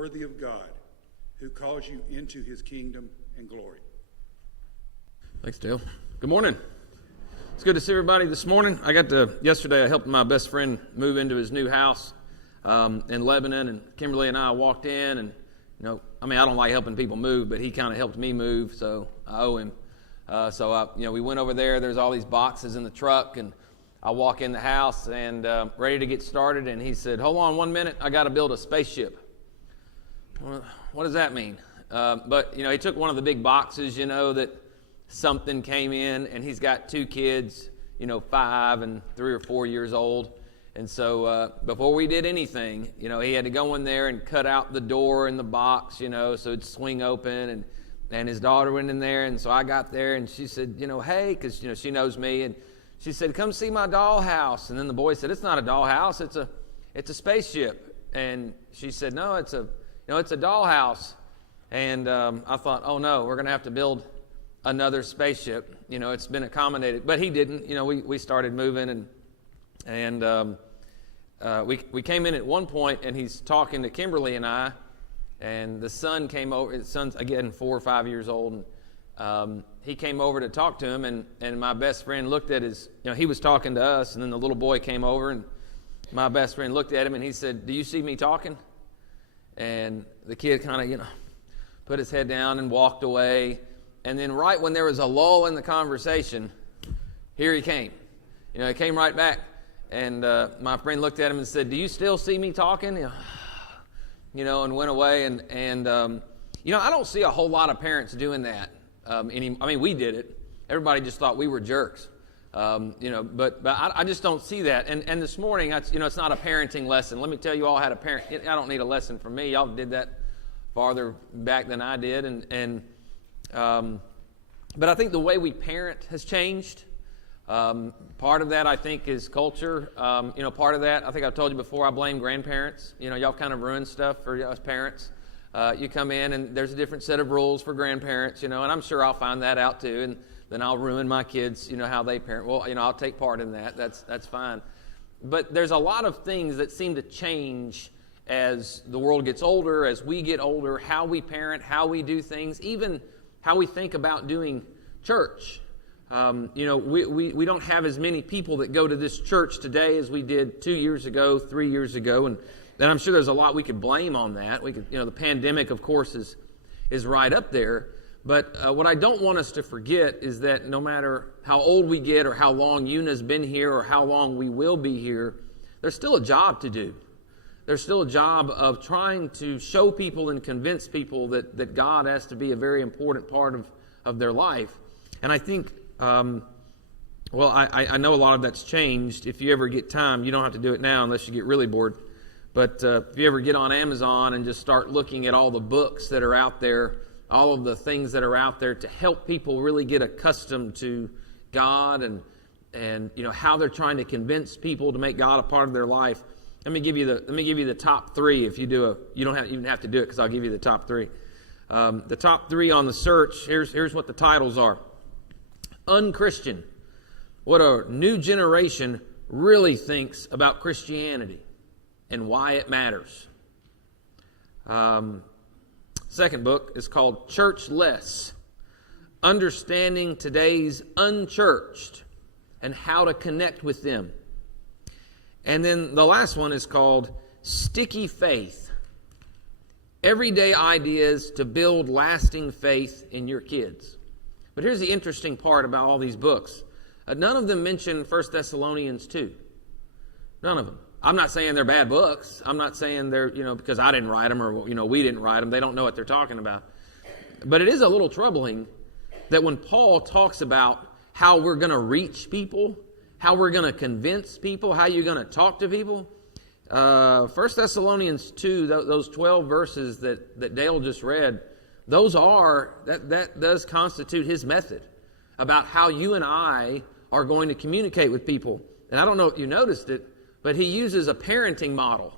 worthy of God, who calls you into his kingdom and glory. Thanks, Dale. Good morning. It's good to see everybody this morning. Yesterday I helped my best friend move into his new house in Lebanon, and Kimberly and I walked in, and I don't like helping people move, but he kind of helped me move, so I owe him. We went over there. There's all these boxes in the truck, and I walk in the house and ready to get started, and he said, "Hold on 1 minute, I got to build a spaceship." What does that mean? But he took one of the big boxes, that something came in, and he's got two kids, 5 and 3 or 4 years old. And so before we did anything, he had to go in there and cut out the door in the box, so it'd swing open, and his daughter went in there. And so I got there, and she said, "Hey," because, she knows me, and she said, "Come see my dollhouse." And then the boy said, "It's not a dollhouse, it's a spaceship." And she said, "No, it's a dollhouse." And I thought, oh no, we're going to have to build another spaceship. It's been accommodated, but he didn't. We started moving, and we came in at one point, and he's talking to Kimberly and I, and the son came over. His son's, again, 4 or 5 years old, and he came over to talk to him, and my best friend looked at his, he was talking to us, and then the little boy came over, and my best friend looked at him, and he said, "Do you see me talking?" And the kid kind of, put his head down and walked away. And then right when there was a lull in the conversation, here he came. He came right back. And my friend looked at him and said, "Do you still see me talking?" And went away. And I don't see a whole lot of parents doing that anymore. We did it. Everybody just thought we were jerks. But I just don't see that. And this morning, it's not a parenting lesson. Let me tell you all how to parent. I don't need a lesson from me. Y'all did that farther back than I did. But I think the way we parent has changed. Part of that, I think, is culture. Part of that, I think I've told you before, I blame grandparents. Y'all kind of ruin stuff for us parents. You come in, and there's a different set of rules for grandparents, and I'm sure I'll find that out too. And then I'll ruin my kids, how they parent. Well, I'll take part in that. That's fine. But there's a lot of things that seem to change as the world gets older, as we get older, how we parent, how we do things, even how we think about doing church. We don't have as many people that go to this church today as we did 2 years ago, 3 years ago, and I'm sure there's a lot we could blame on that. We could, the pandemic, of course, is right up there. But what I don't want us to forget is that no matter how old we get or how long Una's been here or how long we will be here, there's still a job to do. There's still a job of trying to show people and convince people that God has to be a very important part of their life. And I think, I know a lot of that's changed. If you ever get time, you don't have to do it now unless you get really bored. But if you ever get on Amazon and just start looking at all the books that are out there, all of the things that are out there to help people really get accustomed to God and how they're trying to convince people to make God a part of their life. Let me give you the top 3. If you do you don't even have to do it because I'll give you the top 3. The top 3 on the search. Here's what the titles are: Unchristian, what a new generation really thinks about Christianity and why it matters. Second book is called Churchless, Understanding Today's Unchurched and How to Connect with Them. And then the last one is called Sticky Faith, Everyday Ideas to Build Lasting Faith in Your Kids. But here's the interesting part about all these books. None of them mention 1 Thessalonians 2. None of them. I'm not saying they're bad books. I'm not saying they're, because I didn't write them or, we didn't write them. They don't know what they're talking about. But it is a little troubling that when Paul talks about how we're going to reach people, how we're going to convince people, how you're going to talk to people, 1 Thessalonians 2, those 12 verses that Dale just read, that does constitute his method about how you and I are going to communicate with people. And I don't know if you noticed it, but he uses a parenting model.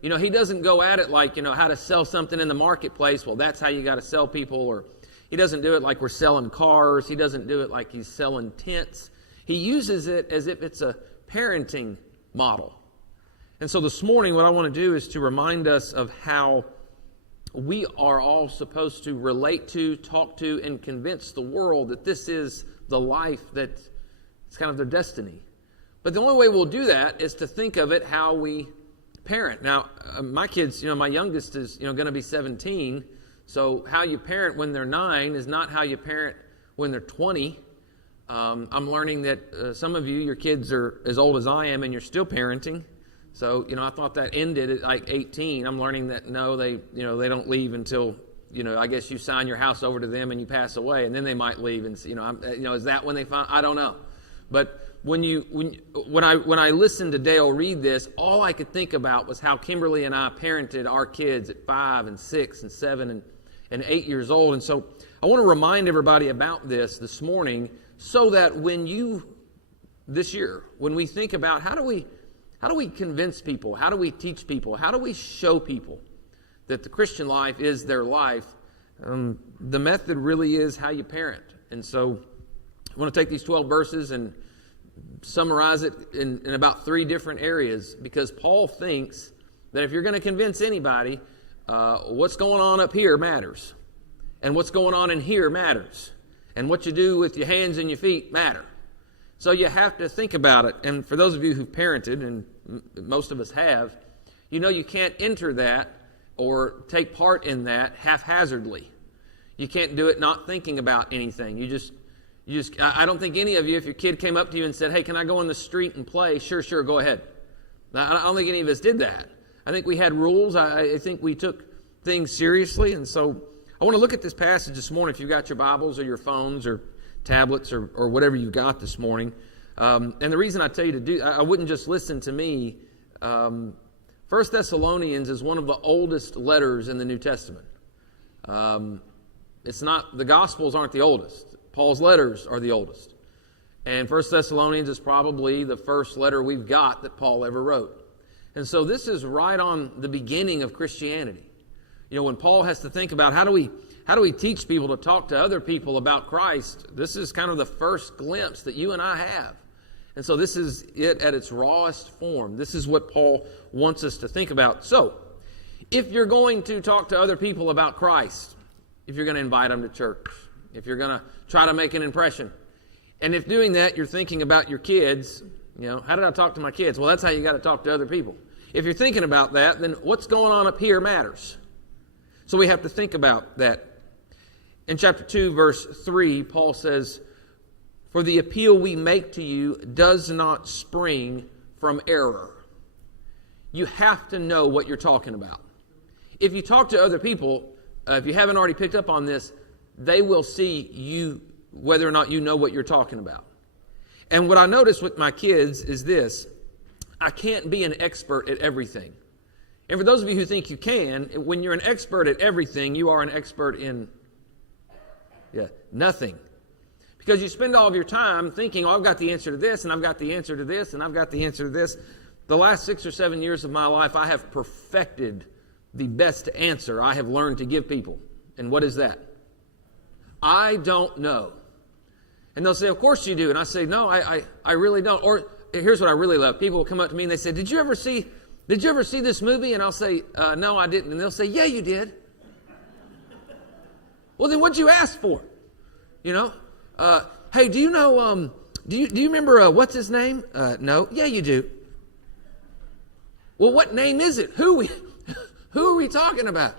He doesn't go at it like, how to sell something in the marketplace. Well, that's how you got to sell people. Or he doesn't do it like we're selling cars. He doesn't do it like he's selling tents. He uses it as if it's a parenting model. And so this morning, what I want to do is to remind us of how we are all supposed to relate to, talk to, and convince the world that this is the life that it's kind of their destiny. But the only way we'll do that is to think of it how we parent. Now, my kids, my youngest is, going to be 17. So how you parent when they're 9 is not how you parent when they're 20. I'm learning that some of you, your kids are as old as I am and you're still parenting. So, I thought that ended at like 18. I'm learning that no, they don't leave until, I guess you sign your house over to them and you pass away, and then they might leave. And, is that when they find? I don't know. But when I listened to Dale read this, all I could think about was how Kimberly and I parented our kids at 5 and 6 and 7 and 8 years old. And so I want to remind everybody about this morning, so that this year, when we think about how do we convince people, how do we teach people, how do we show people that the Christian life is their life, the method really is how you parent. And so I want to take these 12 verses and summarize it in about 3 different areas, because Paul thinks that if you're going to convince anybody, what's going on up here matters, and what's going on in here matters, and what you do with your hands and your feet matter. So you have to think about it. And for those of you who've parented, and most of us have, you can't enter that or take part in that haphazardly. You can't do it not thinking about anything. I don't think any of you, if your kid came up to you and said, hey, can I go in the street and play? Sure, go ahead. I don't think any of us did that. I think we had rules. I think we took things seriously. And so I want to look at this passage this morning, if you've got your Bibles or your phones or tablets or whatever you've got this morning. And the reason I tell you I wouldn't just listen to me. 1 Thessalonians is one of the oldest letters in the New Testament. It's not, the Gospels aren't the oldest. Paul's letters are the oldest. And 1 Thessalonians is probably the first letter we've got that Paul ever wrote. And so this is right on the beginning of Christianity. When Paul has to think about how do we teach people to talk to other people about Christ, this is kind of the first glimpse that you and I have. And so this is it at its rawest form. This is what Paul wants us to think about. So, if you're going to talk to other people about Christ, if you're going to invite them to church, if you're going to try to make an impression, and if doing that you're thinking about your kids, how did I talk to my kids? Well, that's how you got to talk to other people. If you're thinking about that, then what's going on up here matters. So we have to think about that. In chapter 2, verse 3, Paul says, for the appeal we make to you does not spring from error. You have to know what you're talking about. If you talk to other people, if you haven't already picked up on this, they will see you, whether or not you know what you're talking about. And what I notice with my kids is this: I can't be an expert at everything. And for those of you who think you can, when you're an expert at everything, you are an expert in nothing. Because you spend all of your time thinking, I've got the answer to this, and I've got the answer to this, and I've got the answer to this. The last 6 or 7 years of my life, I have perfected the best answer I have learned to give people. And what is that? I don't know. And they'll say, of course you do. And I say, no, I really don't. Or here's what I really love. People will come up to me and they say, did you ever see this movie? And I'll say, no, I didn't. And they'll say, yeah, you did. Well, then what'd you ask for? Hey, do you know, do you remember, what's his name? No. Yeah, you do. Well, what name is it? Who are we talking about?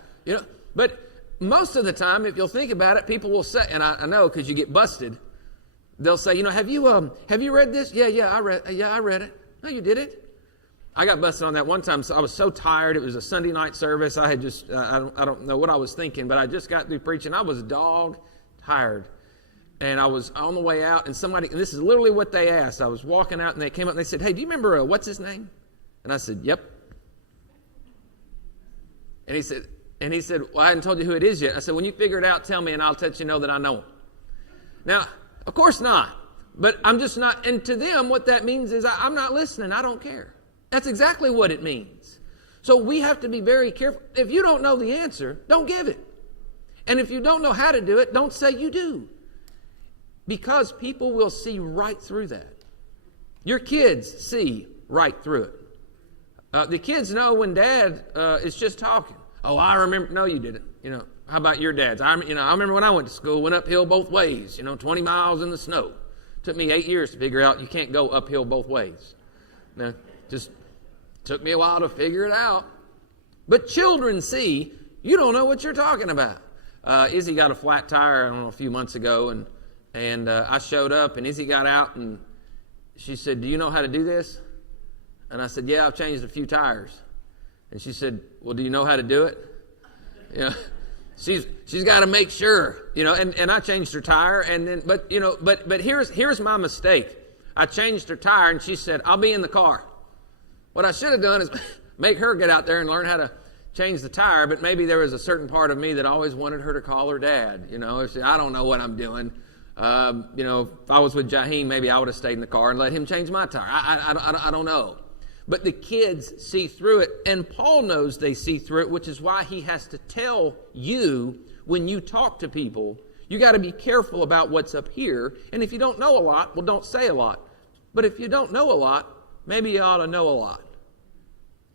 But most of the time, if you'll think about it, people will say, and I know because you get busted, they'll say, have you read this? Yeah, I read it. No, you did it. I got busted on that one time. So I was so tired. It was a Sunday night service. I had just, I don't know what I was thinking, but I just got through preaching. I was dog tired. And I was on the way out, and this is literally what they asked. I was walking out, and they came up, and they said, hey, do you remember, what's his name? And I said, yep. And he said, well, I hadn't told you who it is yet. I said, when you figure it out, tell me, and I'll let you know that I know him. Now, of course not. But I'm just not, and to them, what that means is I'm not listening. I don't care. That's exactly what it means. So we have to be very careful. If you don't know the answer, don't give it. And if you don't know how to do it, don't say you do. Because people will see right through that. Your kids see right through it. The kids know when Dad is just talking. Oh, I remember. No, you didn't. How about your dads? I remember when I went to school, went uphill both ways, 20 miles in the snow. Took me 8 years to figure out you can't go uphill both ways. Now, just took me a while to figure it out. But children see, you don't know what you're talking about. Izzy got a flat tire, I don't know, a few months ago, and I showed up, and Izzy got out, and she said, do you know how to do this? And I said, yeah, I've changed a few tires. And she said, well, do you know how to do it? She's got to make sure, and I changed her tire, and then, but here's my mistake. I changed her tire, and she said, I'll be in the car. What I should have done is make her get out there and learn how to change the tire, but maybe there was a certain part of me that always wanted her to call her dad. I don't know what I'm doing. If I was with Jaheim, maybe I would have stayed in the car and let him change my tire. I don't know. But the kids see through it, and Paul knows they see through it, which is why he has to tell you when you talk to people, you got to be careful about what's up here. And if you don't know a lot, well, don't say a lot. But if you don't know a lot, maybe you ought to know a lot.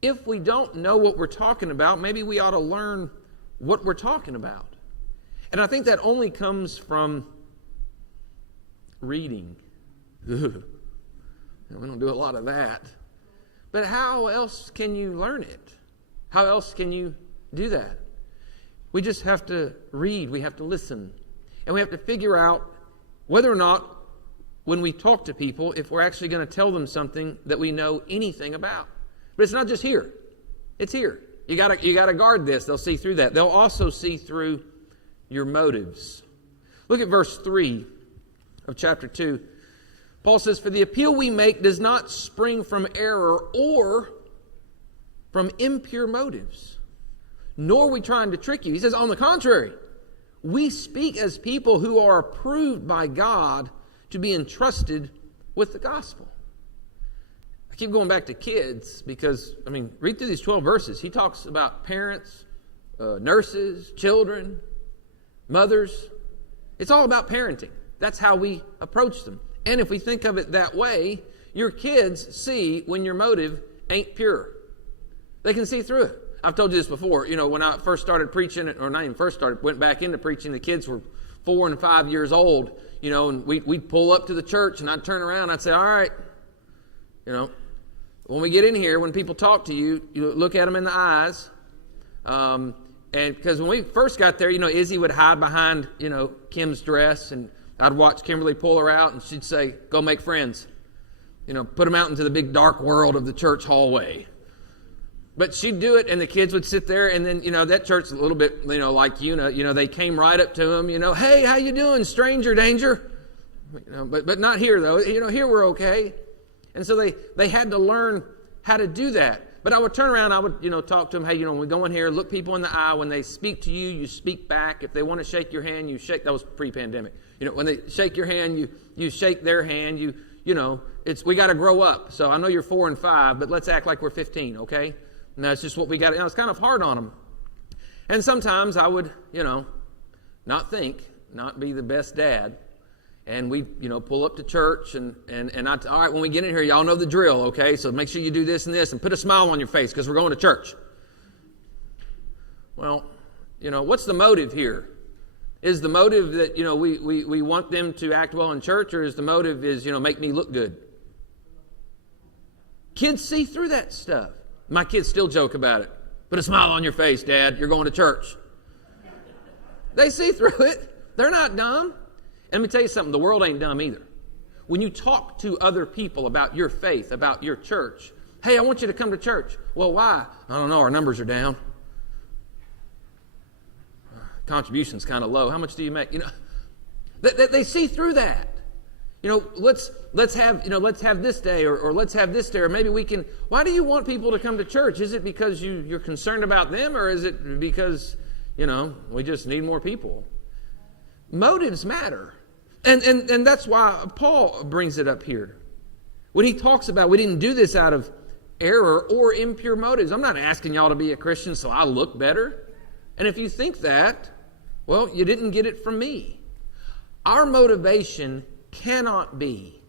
If we don't know what we're talking about, maybe we ought to learn what we're talking about. And I think that only comes from reading. We don't do a lot of that. But how else can you learn it? How else can you do that? We just have to read. We have to listen. And we have to figure out whether or not, when we talk to people, if we're actually going to tell them something that we know anything about. But it's not just here. It's here. You gotta guard this. They'll see through that. They'll also see through your motives. Look at verse 3 of chapter 2. Paul says, for the appeal we make does not spring from error or from impure motives, nor are we trying to trick you. He says, on the contrary, we speak as people who are approved by God to be entrusted with the gospel. I keep going back to kids because, read through these 12 verses. He talks about parents, nurses, children, mothers. It's all about parenting. That's how we approach them. And if we think of it that way, your kids see when your motive ain't pure. They can see through it. I've told you this before. When I first started preaching, or not even first started, went back into preaching, the kids were 4 and 5 years old, and we'd pull up to the church, and I'd turn around, and I'd say, all right, when we get in here, when people talk to you, you look at them in the eyes. And because when we first got there, Izzy would hide behind, Kim's dress, and I'd watch Kimberly pull her out, and she'd say, go make friends. Put them out into the big dark world of the church hallway. But she'd do it, and the kids would sit there, and then, that church's a little bit, like Una. They came right up to him, hey, how you doing, stranger danger? But not here, though. Here we're okay. And so they had to learn how to do that. But I would turn around, I would, talk to them, hey, when we go in here, look people in the eye. When they speak to you, you speak back. If they want to shake your hand, you shake. That was pre-pandemic. When they shake your hand, you shake their hand. We got to grow up. So I know you're 4 and 5, but let's act like we're 15, okay? And that's just what we got. It's kind of hard on them. And sometimes I would, not be the best dad. And we, pull up to church and all right, when we get in here, y'all know the drill, okay? So make sure you do this and this and put a smile on your face because we're going to church. Well, what's the motive here? Is the motive that, we want them to act well in church, or is the motive make me look good? Kids see through that stuff. My kids still joke about it. Put a smile on your face, Dad. You're going to church. They see through it. They're not dumb. And let me tell you something, the world ain't dumb either. When you talk to other people about your faith, about your church, hey, I want you to come to church. Well, why? I don't know, our numbers are down. Contribution's kind of low. How much do you make? They see through that. Let's have this day, or let's have this day, or maybe we can. Why do you want people to come to church? Is it because you're concerned about them, or is it because, we just need more people? Motives matter. And that's why Paul brings it up here. When he talks about we didn't do this out of error or impure motives. I'm not asking y'all to be a Christian so I look better. And if you think that, well, you didn't get it from me. Our motivation cannot be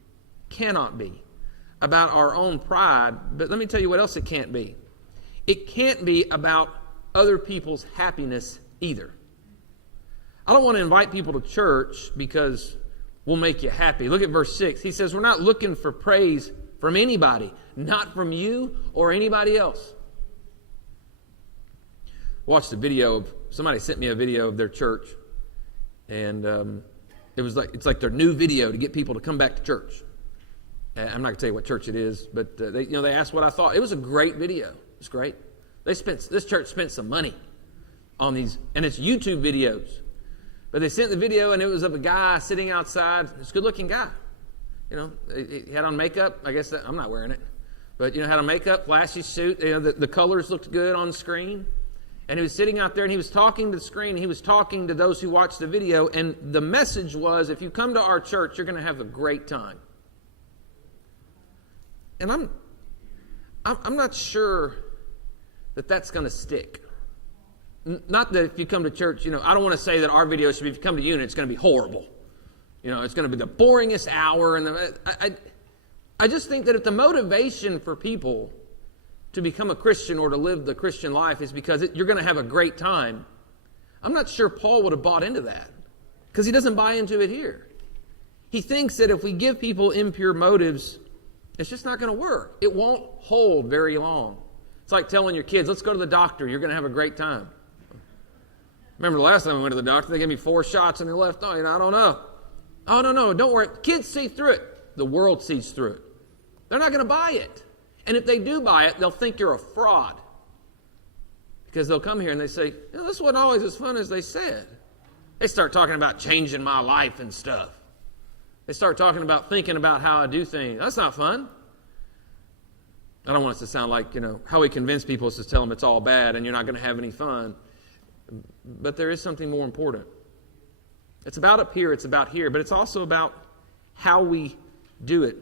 about our own pride. But let me tell you what else it can't be. It can't be about other people's happiness either. I don't want to invite people to church because we'll make you happy. Look at verse 6. He says, we're not looking for praise from anybody, not from you or anybody else. Watched a video of, somebody sent me a video of their church, and it's like their new video to get people to come back to church. I'm not going to tell you what church it is, but they asked what I thought. It was a great video. It's great. This church spent some money on these, and it's YouTube videos. But they sent the video, and it was of a guy sitting outside. It's a good-looking guy. He had on makeup. I guess I'm not wearing it. But, had on makeup, flashy suit. The colors looked good on the screen. And he was sitting out there, and he was talking to the screen. He was talking to those who watched the video. And the message was, if you come to our church, you're going to have a great time. And I'm not sure that that's going to stick. Not that if you come to church, I don't want to say that our video should be, if you come to Unit, it's going to be horrible. It's going to be the boringest hour. And I just think that if the motivation for people to become a Christian or to live the Christian life is because you're going to have a great time, I'm not sure Paul would have bought into that, because he doesn't buy into it here. He thinks that if we give people impure motives, it's just not going to work. It won't hold very long. It's like telling your kids, let's go to the doctor, you're going to have a great time. Remember the last time we went to the doctor, they gave me 4 shots and they left. I don't know. Oh, no, don't worry. Kids see through it. The world sees through it. They're not going to buy it. And if they do buy it, they'll think you're a fraud. Because they'll come here and they say, this wasn't always as fun as they said. They start talking about changing my life and stuff. They start talking about thinking about how I do things. That's not fun. I don't want us to sound like, how we convince people is to tell them it's all bad and you're not going to have any fun. But there is something more important. It's about up here, it's about here, but it's also about how we do it.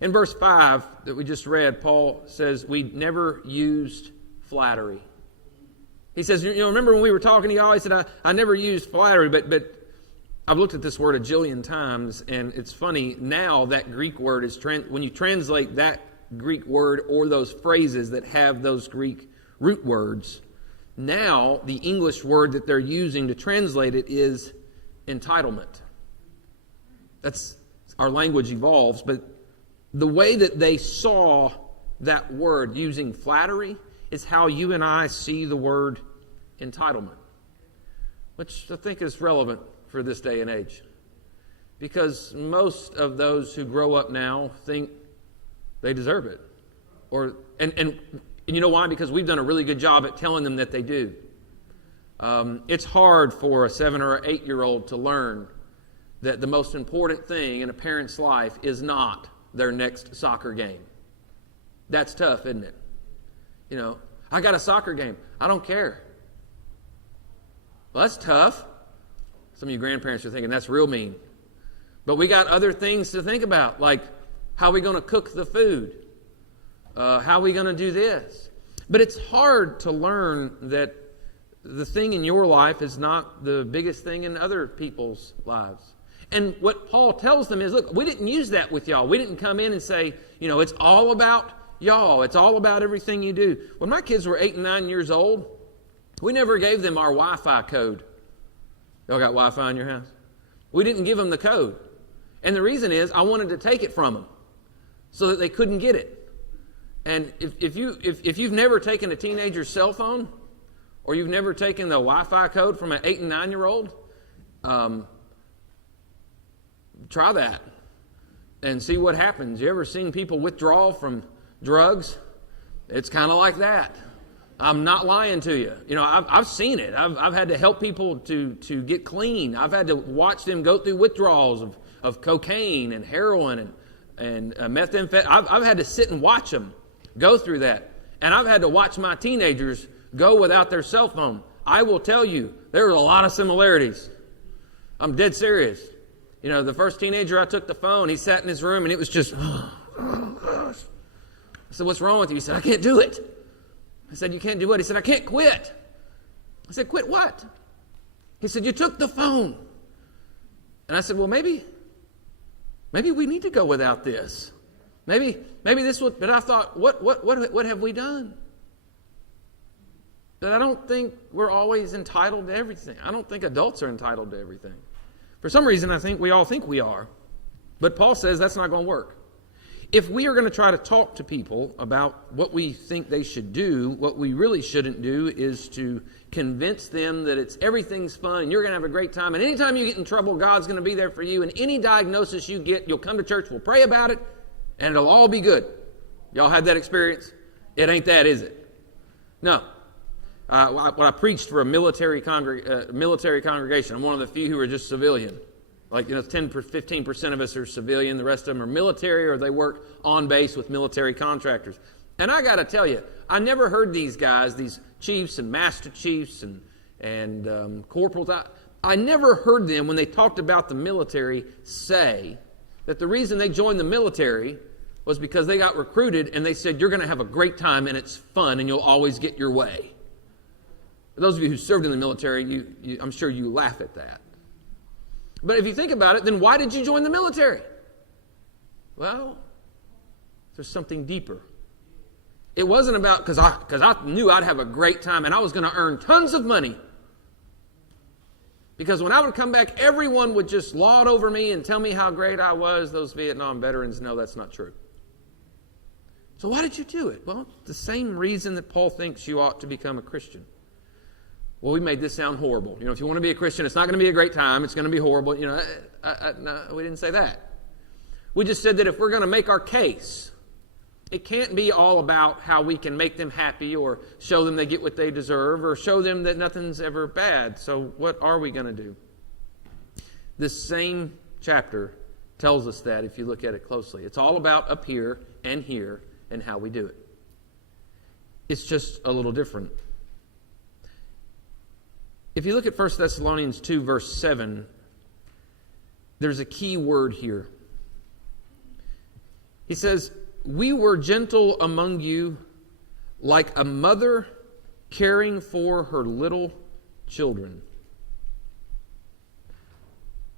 In verse 5 that we just read, Paul says, we never used flattery. He says, remember when we were talking, he always said, I never used flattery, but I've looked at this word a jillion times, and it's funny, now that Greek word is, when you translate that Greek word or those phrases that have those Greek root words, now the English word that they're using to translate it is entitlement. That's, our language evolves, but the way that they saw that word using flattery is how you and I see the word entitlement, which I think is relevant for this day and age. Because most of those who grow up now think they deserve it. And you know why? Because we've done a really good job at telling them that they do. It's hard for a 7 or 8 year old to learn that the most important thing in a parent's life is not their next soccer game. That's tough, isn't it? I got a soccer game. I don't care. Well, that's tough. Some of you grandparents are thinking that's real mean. But we got other things to think about, like how are we going to cook the food? How are we going to do this? But it's hard to learn that the thing in your life is not the biggest thing in other people's lives. And what Paul tells them is, look, we didn't use that with y'all. We didn't come in and say, it's all about y'all. It's all about everything you do. When my kids were 8 and 9 years old, we never gave them our Wi-Fi code. Y'all got Wi-Fi in your house? We didn't give them the code. And the reason is I wanted to take it from them so that they couldn't get it. And if you've never taken a teenager's cell phone, or you've never taken the Wi-Fi code from an 8 and 9 year old, try that and see what happens. You ever seen people withdraw from drugs? It's kind of like that. I'm not lying to you. I've seen it. I've had to help people to get clean. I've had to watch them go through withdrawals of cocaine and heroin and methamphetamine. I've had to sit and watch them go through that. And I've had to watch my teenagers go without their cell phone. I will tell you, there are a lot of similarities. I'm dead serious. The first teenager I took the phone, he sat in his room and it was just, I said, what's wrong with you? He said, I can't do it. I said, you can't do what? He said, I can't quit. I said, quit what? He said, you took the phone. And I said, well, maybe we need to go without this. Maybe this would, but I thought, what have we done? But I don't think we're always entitled to everything. I don't think adults are entitled to everything. For some reason, I think we all think we are. But Paul says that's not going to work. If we are going to try to talk to people about what we think they should do, what we really shouldn't do is to convince them that everything's fun and you're going to have a great time. And anytime you get in trouble, God's going to be there for you. And any diagnosis you get, you'll come to church, we'll pray about it, and it'll all be good. Y'all had that experience? It ain't that, is it? No. When I preached for a military congregation, I'm one of the few who are just civilian. 15% of us are civilian. The rest of them are military or they work on base with military contractors. And I got to tell you, I never heard these guys, these chiefs and master chiefs and corporals, I never heard them when they talked about the military say that the reason they joined the military was because they got recruited and they said, you're going to have a great time and it's fun and you'll always get your way. For those of you who served in the military, I'm sure you laugh at that. But if you think about it, then why did you join the military? Well, there's something deeper. It wasn't about because I knew I'd have a great time and I was going to earn tons of money. Because when I would come back, everyone would just laud over me and tell me how great I was. Those Vietnam veterans know that's not true. So why did you do it? Well, the same reason that Paul thinks you ought to become a Christian. Well, we made this sound horrible. If you want to be a Christian, it's not going to be a great time. It's going to be horrible. No, we didn't say that. We just said that if we're going to make our case, it can't be all about how we can make them happy or show them they get what they deserve or show them that nothing's ever bad. So what are we going to do? This same chapter tells us that if you look at it closely. It's all about up here and here and how we do it. It's just a little different. If you look at 1 Thessalonians 2, verse 7, there's a key word here. He says, we were gentle among you like a mother caring for her little children.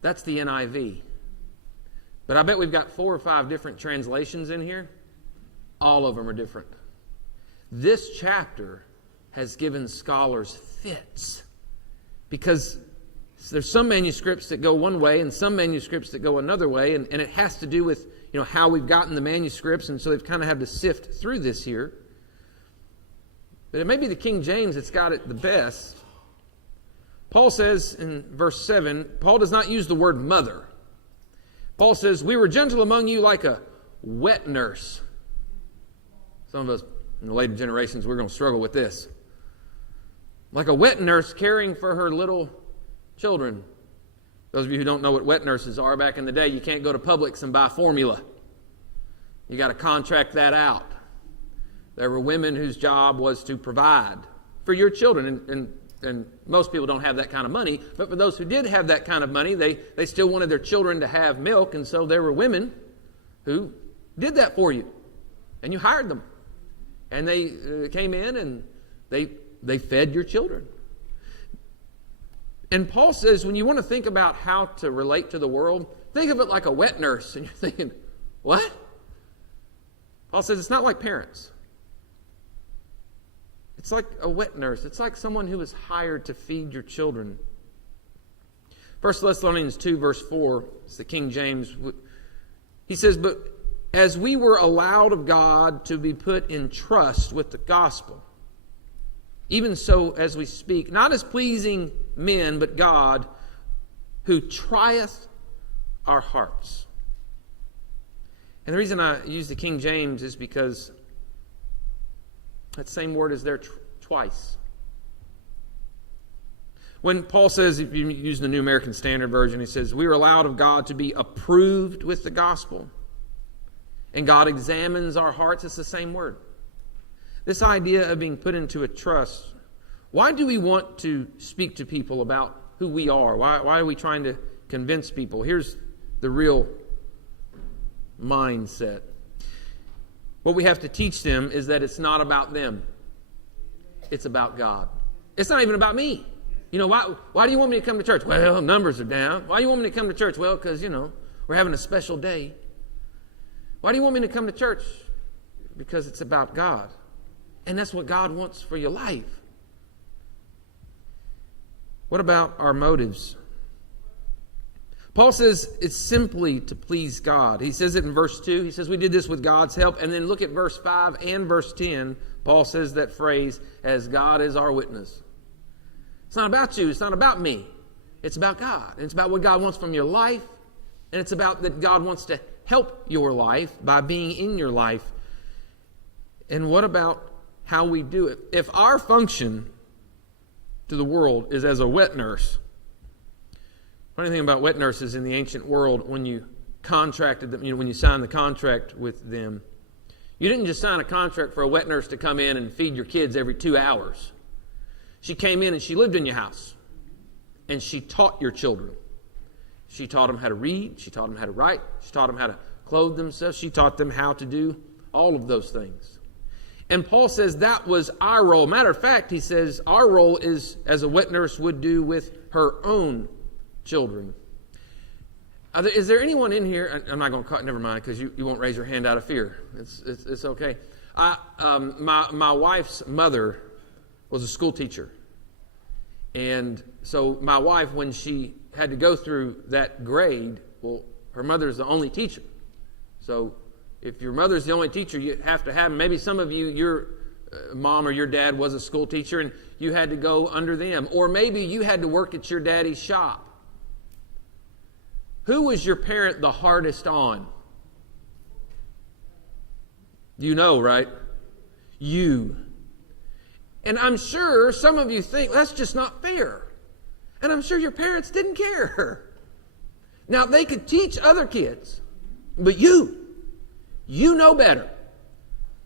That's the NIV. But I bet we've got 4 or 5 different translations in here. All of them are different. This chapter has given scholars fits. Because there's some manuscripts that go one way and some manuscripts that go another way, and it has to do with how we've gotten the manuscripts, and so they've kind of had to sift through this here. But it may be the King James that's got it the best. Paul says in verse 7, Paul does not use the word mother. Paul says, we were gentle among you like a wet nurse. Some of us in the later generations, we're going to struggle with this. Like a wet nurse caring for her little children. Those of you who don't know what wet nurses are, back in the day, you can't go to Publix and buy formula. You got to contract that out. There were women whose job was to provide for your children. And most people don't have that kind of money. But for those who did have that kind of money, they still wanted their children to have milk. And so there were women who did that for you. And you hired them. And they came in and they fed your children. And Paul says, when you want to think about how to relate to the world, think of it like a wet nurse. And you're thinking, what? Paul says, it's not like parents. It's like a wet nurse. It's like someone who is hired to feed your children. 1 Thessalonians 2, verse 4, it's the King James. He says, but as we were allowed of God to be put in trust with the gospel, even so as we speak, not as pleasing men, but God, who trieth our hearts. And the reason I use the King James is because that same word is there twice. When Paul says, if you use the New American Standard Version, he says, we are allowed of God to be approved with the gospel. And God examines our hearts. It's the same word. This idea of being put into a trust. Why do we want to speak to people about who we are? Why are we trying to convince people? Here's the real mindset. What we have to teach them is that it's not about them. It's about God. It's not even about me. Why do you want me to come to church? Well, numbers are down. Why do you want me to come to church? Well, because, we're having a special day. Why do you want me to come to church? Because it's about God. And that's what God wants for your life. What about our motives? Paul says it's simply to please God. He says it in verse 2. He says we did this with God's help. And then look at verse 5 and verse 10. Paul says that phrase, as God is our witness. It's not about you. It's not about me. It's about God. And it's about what God wants from your life. And it's about that God wants to help your life by being in your life. And what about how we do it? If our function to the world is as a wet nurse, funny thing about wet nurses in the ancient world, when you contracted them, when you signed the contract with them, you didn't just sign a contract for a wet nurse to come in and feed your kids every 2 hours. She came in and she lived in your house. And she taught your children. She taught them how to read. She taught them how to write. She taught them how to clothe themselves. She taught them how to do all of those things. And Paul says that was our role. Matter of fact, he says our role is as a wet nurse would do with her own children. Is there anyone in here? I'm not going to never mind, because you won't raise your hand out of fear. It's okay. My wife's mother was a school teacher. And so my wife, when she had to go through that grade, well, her mother's the only teacher. So if your mother's the only teacher, you have to have, maybe some of you, your mom or your dad was a school teacher and you had to go under them. Or maybe you had to work at your daddy's shop. Who was your parent the hardest on? You know, right? You. And I'm sure some of you think, that's just not fair. And I'm sure your parents didn't care. Now, they could teach other kids, but you know better.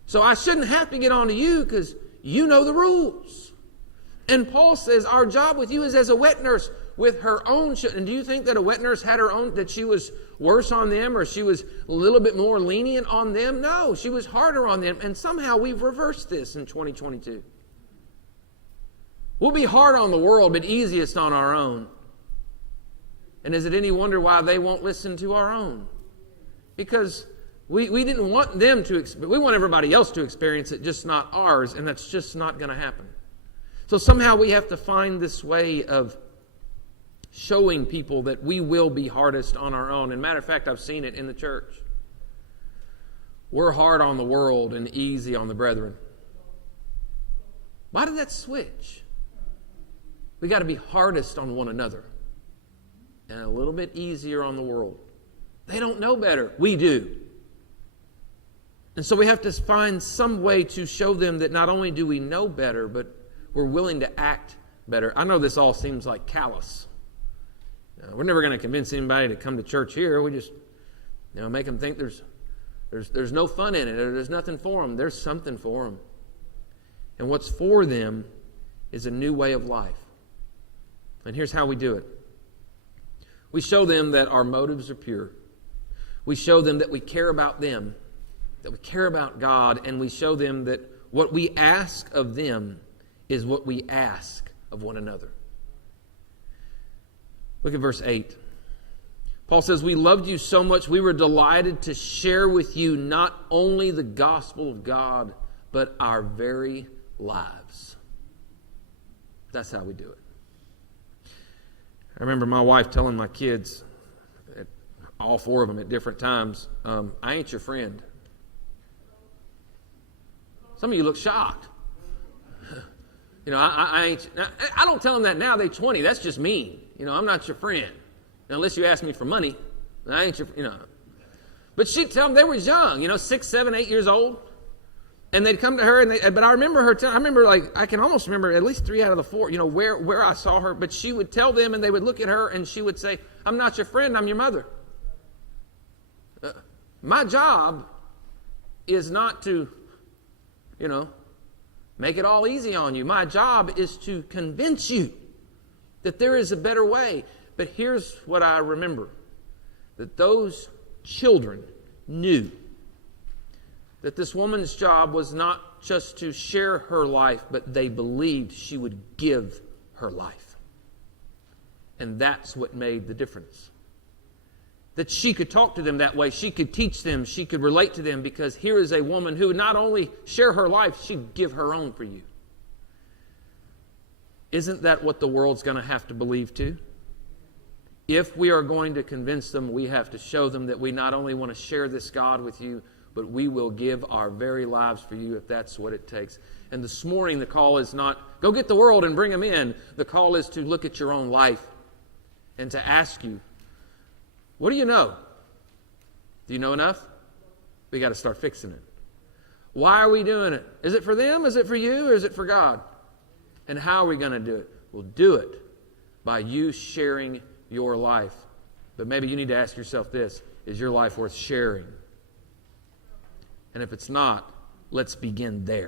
So I shouldn't have to get on to you because you know the rules. And Paul says our job with you is as a wet nurse with her own children. And do you think that a wet nurse had her own, that she was worse on them or she was a little bit more lenient on them? No, she was harder on them. And somehow we've reversed this in 2022. We'll be hard on the world, but easiest on our own. And is it any wonder why they won't listen to our own? Because we didn't want them to, we want everybody else to experience it, just not ours, and that's just not going to happen. So somehow we have to find this way of showing people that we will be hardest on our own. And matter of fact, I've seen it in the church. We're hard on the world and easy on the brethren. Why did that switch? We got to be hardest on one another and a little bit easier on the world. They don't know better. We do. And so we have to find some way to show them that not only do we know better, but we're willing to act better. I know this all seems like callous. We're never going to convince anybody to come to church here. We just make them think there's no fun in it, or there's nothing for them. There's something for them. And what's for them is a new way of life. And here's how we do it. We show them that our motives are pure. We show them that we care about them, that we care about God, and we show them that what we ask of them is what we ask of one another. Look at verse 8. Paul says, we loved you so much, we were delighted to share with you not only the gospel of God, but our very lives. That's how we do it. I remember my wife telling my kids, all four of them at different times, I ain't your friend. Some of you look shocked. I don't tell them that now. They're 20. That's just mean. I'm not your friend. Unless you ask me for money. I ain't your, But she'd tell them, they were young, 6, 7, 8 years old. And they'd come to her, but I remember her, I can almost remember at least 3 out of the 4, where I saw her. But she would tell them, and they would look at her, and she would say, I'm not your friend, I'm your mother. My job is not to, make it all easy on you. My job is to convince you that there is a better way. But here's what I remember. That those children knew that this woman's job was not just to share her life, but they believed she would give her life. And that's what made the difference. That she could talk to them that way, she could teach them, she could relate to them, because here is a woman who would not only share her life, she'd give her own for you. Isn't that what the world's going to have to believe too? If we are going to convince them, we have to show them that we not only want to share this God with you, but we will give our very lives for you if that's what it takes. And this morning the call is not, go get the world and bring them in. The call is to look at your own life and to ask you, what do you know? Do you know enough? We got to start fixing it. Why are we doing it? Is it for them? Is it for you? Or is it for God? And how are we going to do it? We'll do it by you sharing your life. But maybe you need to ask yourself this: is your life worth sharing? And if it's not, let's begin there.